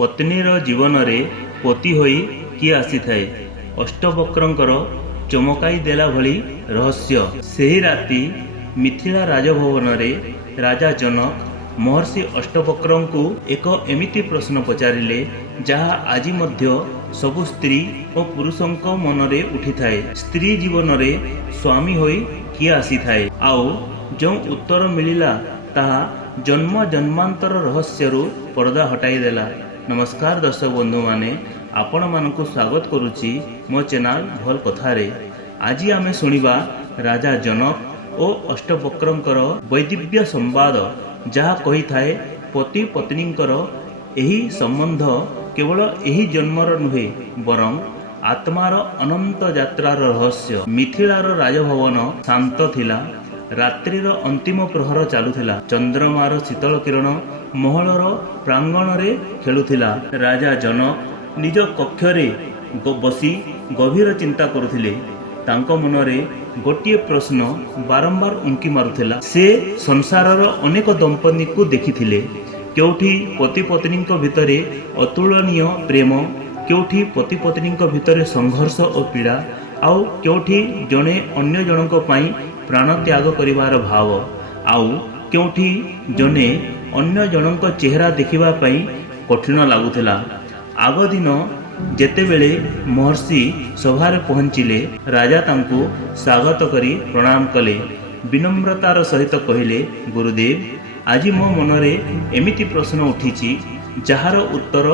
पत्नीर जीवन में पति होई किए आसी थाए। अष्टवक्रंकर चमकाई देला भली रहस्य। सेही राति मिथिला राजभवन रे राजा जनक महर्षि अष्टवक्रं को एक एमिति प्रश्न पचारिले जहा आजि मध्य सबु स्त्री और पुरुषों मनरे उठी थाए। स्त्री जीवन रे स्वामी होई किए आसी थाए। आउ जो उत्तर मिलिला ताहा जन्म जन्मांतर रहस्यरु पर्दा हटाई देला। नमस्कार दर्शक बंधु माने, आपण मानकु स्वागत करुची मो चैनल भल कथारे। आज आमे सुनिबा राजा जनक और अष्टवक्रंकर वैदिव्य संवाद, जहा कही थाए पति पत्नींकर एही संबंध केवल एही जन्मर नुहे बरं आत्मार अनंत यात्रार रहस्य। मिथिलार राजभवन शांत थिला। रात्रिर अंतिम प्रहर चालुथिला। चंद्रमार शीतल किरण महलर प्रांगण रे खेलुथिला। राजा जनक निज कक्षरे बसी गभीर चिंता करुथिले। तांको मनरे गोटिए प्रश्न बारंबार उंकी मारुथिला। से संसारर अनेक दंपति को देखिथिले। केउठी पति पत्नी भितरे अतुलनीय प्रेम, केउठी पति पत्नी भितरे संघर्ष और पीड़ा, आउ केउठी जने अन्य जनक पई प्राण त्याग करिवार भाव, आउ केउठी जने अन्य जनक चेहरा देखिबा पई कठिन लागुथिला। आग दिन जेतेबेले महर्षि सभारे पहुँचिले, राजा तांको स्वागत करी प्रणाम कले। विनम्रतार सहित कहिले, गुरुदेव, आज मो मनरे एमिति प्रश्न उठिछि जार उत्तर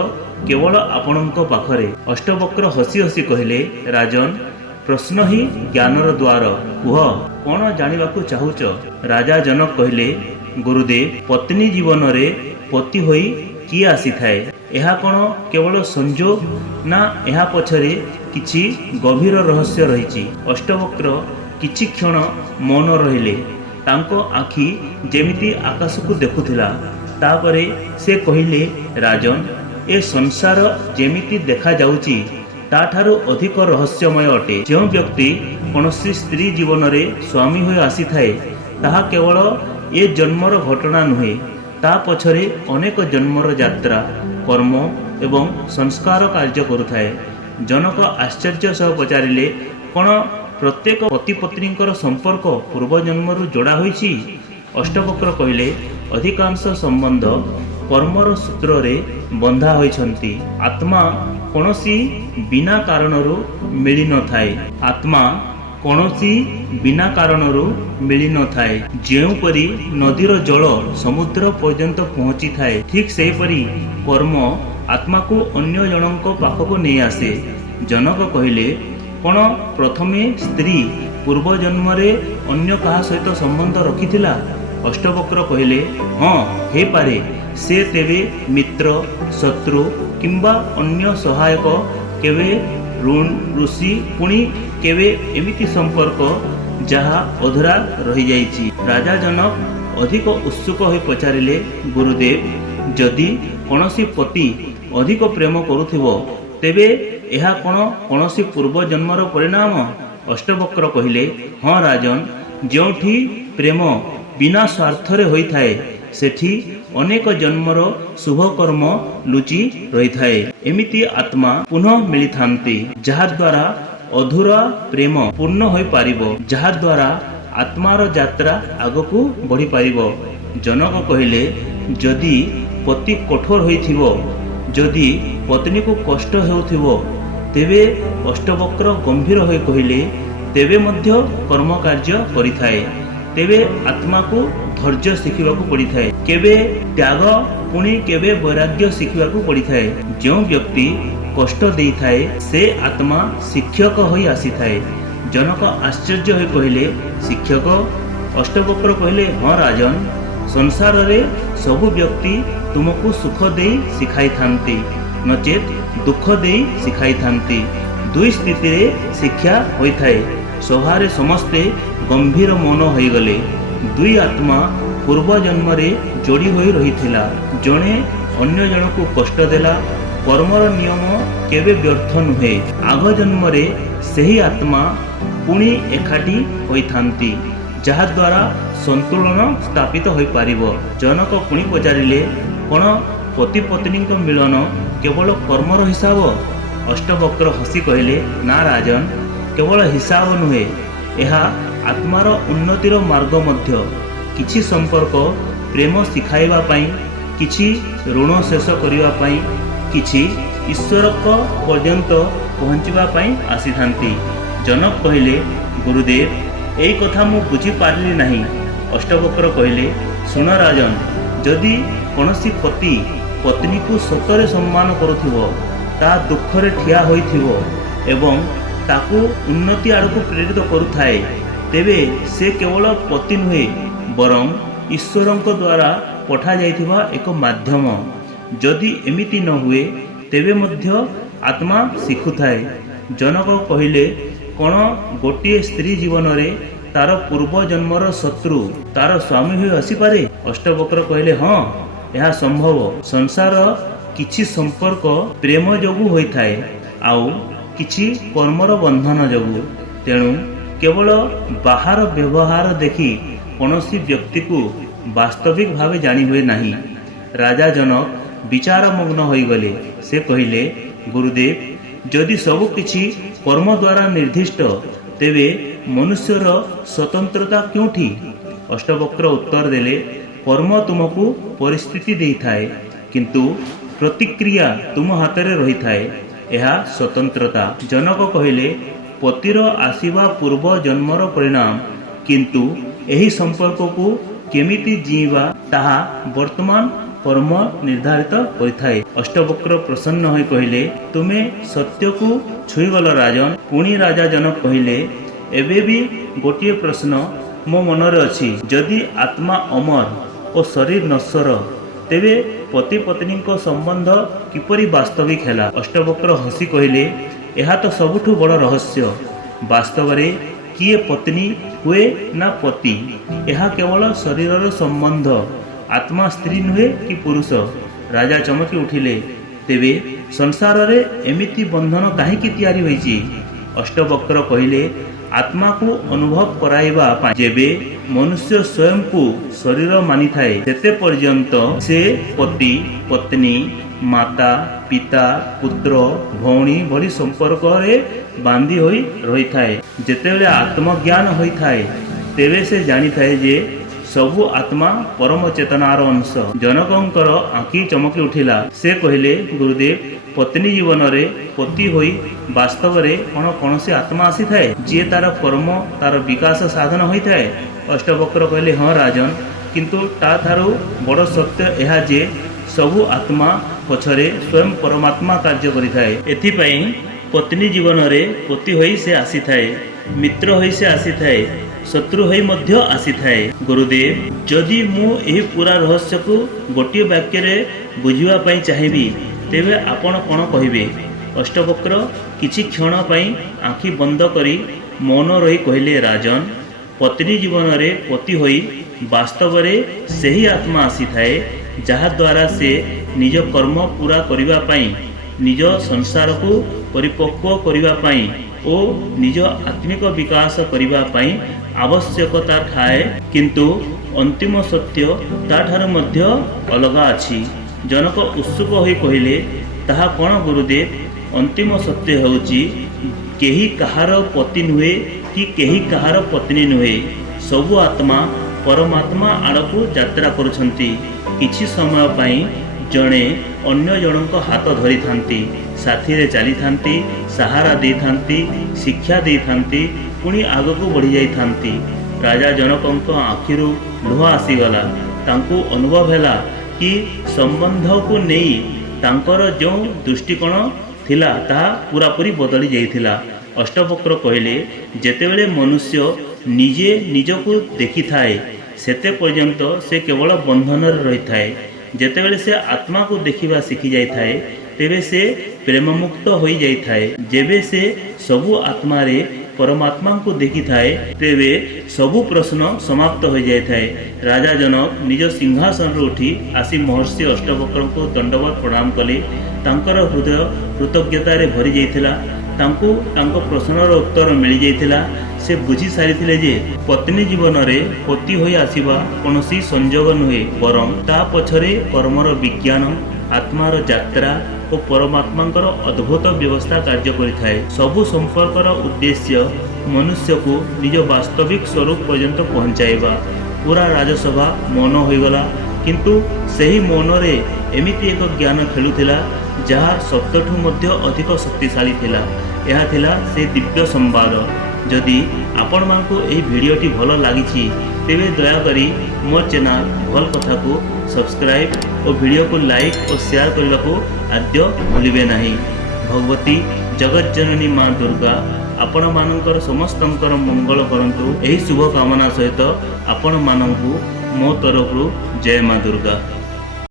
केवल आपणक पाखरे। अष्टवक्र हसी हसी कहिले, राजन, प्रश्न ही ज्ञानर द्वार। कुह, कौन जानिबाकु चाहुच? राजा जनक कहिले, गुरुदेव, पत्नी जीवन रे पति होई किए आसी थाए। एहा कौन केवल संजोग ना एहा पछरे किछि गभीर रहस्य रहिछि? अष्टवक्र किछि क्षण मौन रहिले। तांको आखि जेमिति आकाश को देखुथिला। तापरे से कहिले, राजन, ए संसार जेमिति देखा जाउछि ताठारु अधिक रहस्यमय अटे। जो व्यक्ति कौनसी स्त्री जीवन रे स्वामी होई आसी थाए, ताहा केवल ए जन्मर घटना नुहे, ता पछरे अनेक जन्मर यात्रा, कर्म एवं संस्कार कार्य करुथाए। जनक आश्चर्य सह पचारिले, कौन प्रत्येक पति पत्नींकर संपर्क पूर्व जन्मरु जोड़ा होइछि? अष्टवक्र कहिले, अधिकांश संबंध कर्मर सूत्र रे बंधा होइछंती। आत्मा कौनसी बिना कारणरु मिली न थाए। आत्मा कौनसी बिना कारणरु मिली न थाए। जेउपरि नदीर जल समुद्र पर्यंत पहुँची थाए, ठीक सेहीपरि कर्म आत्मा को अन्य जनक पाखक नहीं आसे। जनक कहिले, कौन प्रथमे स्त्री पूर्व जन्म रे अन्य कहा सहित संबंध रखिथिला? अष्टवक्र कहिले, हाँ, हे पारे। से तेबे मित्र, शत्रु किंबा अन्य सहायक, केवे ऋषि, पुणी केवे एमिति संपर्क जहा अधूरा रही जाइछि। राजा जनक अधिक उत्सुक होई पचारिले, गुरुदेव, जदि कौनसी पति अधिक प्रेम करुथिबो तेबे एहा कौनसी पूर्व जन्मर परिणाम? अष्टवक्र कहिले, हाँ राजन, जोठी प्रेम बिना स्वार्थरे होई थाए, सेठी अनेक जन्मर शुभ कर्म लुचि रही थाए। एमिति आत्मा पुनः मिली थांती, जहा द्वारा अधूरा प्रेम पूर्ण होई पारिबो, जहा द्वारा आत्मार यात्रा आगकू बढ़ी पारिबो। जनक कहिले, जदि पति कठोर होइथिबो, जदि पत्नी को कष्ट हेउथिबो, तेबे अष्टवक्र गंभीर होई कहिले, तेबे मध्य कर्म कार्य करिथाए। तेबे आत्मा को धैर्य शिखिबाकू पड़िथाए, केबे त्याग, पुणी केबे वैराग्य शिखिबाकू पड़िथाए। जो व्यक्ति कष्ट देइथाए, से आत्मा शिक्षक होई आसीथाए। जनक आश्चर्य होई कहिले, शिक्षक? अष्टवक्र कहिले, हाँ राजन, संसार रे सबु व्यक्ति तुमको सुख देई सिखाई थांती, नचेत दुख देई सिखाई थांती। दुई स्थिति रे शिक्षा होई थाए। सभारे समस्ते गंभीर मौन होई गले। दुई आत्मा पूर्व जन्म रे जोड़ी होई रहिथिला। जणे अन्य जन को कष्ट देला। कर्मर नियम केबे व्यर्थ नुहे। आग जन्म रे सही आत्मा पुणी एकाठी होई थांती, जहा द्वारा संतुलन स्थापित होई पारिबो। जनक पुणी पचारिले, कौन पति पत्नी मिलन केवल कर्मर हिसाब? अष्टवक्र हसी कहले, ना राजन, केवल हिसाब नुहे, यह आत्मार उन्नतिर मार्ग मध्य। किछि संपर्क प्रेम शिखाइबा पाई, किछि ऋण शेष करिबा पाई, किछि ईश्वर पर्यंत पहुँचवा पाई आसीथांती। जनक कहले, गुरुदेव, एई कथा मु बुझी पारली नहीं। अष्टवक्र कहले, सुन राजन, जदि कौनसी पति पत्नी को सतरे सम्मान करुथिबो, ता दुखरे ठिया होइथिबो एवं ताकू उन्नति आड़कू प्रेरित करुथाए, तेबे से केवल पति नुहे बरं ईश्वरଙ୍କ द्वारा पठा जाइथिबा एक माध्यम। जदि एमिति न हुए तेबे मध्य आत्मा शिखुथाए। जनक कहले, कौन गोटे स्त्री जीवन रे तार पूर्व जन्मर शत्रु तार स्वामी हो आसीपारे? अष्टवक्र कहले, हाँ, यह संभव। संसार किछि संपर्क प्रेम जोगु होइथाए, आउ किछि कर्मर बंधन जोगु। तेणु केवल बाहर व्यवहार देखि कौनसी व्यक्ति को वास्तविक भावे जानी हुए नहीं। राजा जनक विचारमग्न होइगले। से कहले, गुरुदेव, जदि सब किछि कर्म द्वारा निर्दिष्ट, तेबे मनुष्यर स्वतंत्रता क्योंठी? अष्टवक्र उत्तर देले, कर्म तुमको परिस्थिति देइथाए, किंतु प्रतिक्रिया तुम हाथ में रही थाए, यह स्वतंत्रता। जनक कहले, पतिर आसीबा पूर्व जन्मर परिणाम, किंतु एही संपर्क को केमिति जीवा ताहा वर्तमान कर्म निर्धारित होइथाए। अष्टवक्र प्रसन्न होई कहले, तुमे सत्य को छुईगल राजन। पुणी राजा जनक कहले, एबे भी गोटे प्रश्न मो मनरे अछि, जदि आत्मा अमर और शरीर नश्वर, तेबे पति पत्नी को संबंध किपरि वास्तविक हैला? अष्टवक्र हसी कहले, यह तो सबुठु बड़ रहस्य। वास्तव रे किए पत्नी हुए ना पति, यह केवल शरीरर संबंध, आत्मा स्त्री नुहे कि पुरुष। राजा चमकी उठिले, तेबे संसार रे एमिति बंधन काहेकि तैयारी होइछि? अष्टवक्र कहले, आत्मा को अनुभव कराइबा पाई जेबे मनुष्य स्वयं को शरीर मानी थाए, सेते पर्यंत से पति पत्नी माता पिता पुत्र भौणी भली संपर्क रे बांधी होई रही थाए। जेतेबेले आत्मज्ञान होई थाए, तेबे से जानी थाए जे सबु आत्मा परम चेतनार अंश। जनकंकर आखि चमकी उठिला। से कहले, गुरुदेव, पत्नी जीवन रे पति होई वास्तव रे कौन से आत्मा आसी थाए जे तार कर्म तार विकास साधन होई थाए? अष्टवक्र कहले, हाँ राजन, किंतु ता थारु बड़ सत्य यह जे सबु आत्मा पछरे स्वयं परमात्मा कार्य करि थाए। एथिपई पत्नी जीवन रे पति होई से आसी थाए, मित्र होई से आसी थाए, शत्रु होई मध्य आसी थाए। गुरुदेव, जदि मु एही पूरा रहस्य को गोटे वाक्य रे बुझिबा पई चाहिबी, तेबे आपण कोन कहिबे? अष्टवक्र किछि क्षण पई आँखि बंद करी मौन रही कहले, राजन, पत्नी जीवन रे पति होई वास्तव रे सही आत्मा आसी थाए, जहा द्वारा से निज कर्म पूरा करिबा पई, निज संसार को परिपक्व करिबा पई ओ निज आत्मिक विकास करिबा पई आवश्यकता थाए, किंतु अंतिम सत्य ताठार मध्य अलगा अछि। जनक उत्सुक होई कहले, ताहा कोन गुरुदेव? अंतिम सत्य हेउची केही कहार पति नुहे कि केही कहार पत्नी नुहे, सबु आत्मा परमात्मा आड़कू यात्रा करुछंती। किछि समय पाई जणे अन्य जनक हाथ धरी थांती, साथी रे चली थांती, सहारा दे थांती, शिक्षा दे थांती, पुणी आगकू बढ़ी जाई थांती। राजा जनकंक आखिरु लुह आसीगला। तांकू अनुभव हैला कि संबंध को नहीं तांकर जो दृष्टिकोण थिला ताहा पूरापूरी बदली जाइथिला। अष्टवक्र कहले, जेतेबेले मनुष्य निजे निजको देखि थाए, सेते पर्यंत से केवल बंधन रही थाए। जेतेबेले से आत्मा को देखिबा शिखि जाई थाए, तेबे से प्रेममुक्त होई जाई थाए। जेबे से सबु आत्मा रे परमात्मा को देखि थाए, तेबे सबु प्रश्न समाप्त हो जाई थाए। राजा जनक निज सिंहासन उठी आसी महर्षि अष्टवक्र को दंडवत प्रणाम कले। तांकर हृदय कृतज्ञता रे भरी जाइथिला। तांको तांको प्रश्नर उत्तर मिली जाइथिला। से बुझी सारिथिले जे पत्नी जीवन रे पति होई आसीबा कोनोसी संजोग नुहे, बरं ता पछरे कर्मर विज्ञान आत्मार यात्रा और परमात्मांकर अद्भुत व्यवस्था कार्य करिथाए। सबु संपर्कर उद्देश्य मनुष्य को निज वास्तविक स्वरूप पर्यंत पहुंचाइबा। पूरा राजसभा मौन होइगला, किंतु सही मौन रे एमिति एक ज्ञान खेलुथिला जहा शब्दठू मध्य अधिक शक्तिशाली थिला। यह थिला से दिव्य संवाद। जदि आपण मानकु एही भिडियोटी भल लागिछि तेबे दयाकरी मोर चैनल भल कथा को सब्सक्राइब और वीडियो को लाइक और शेयर करने को आद्य भूलिबे नहीं। भगवती जगत जननी माँ दुर्गा आपण मानकर समस्तंकर मंगल करंतु। एही शुभ कामना सहित आपण मानकु मो तरफरु जय माँ दुर्गा।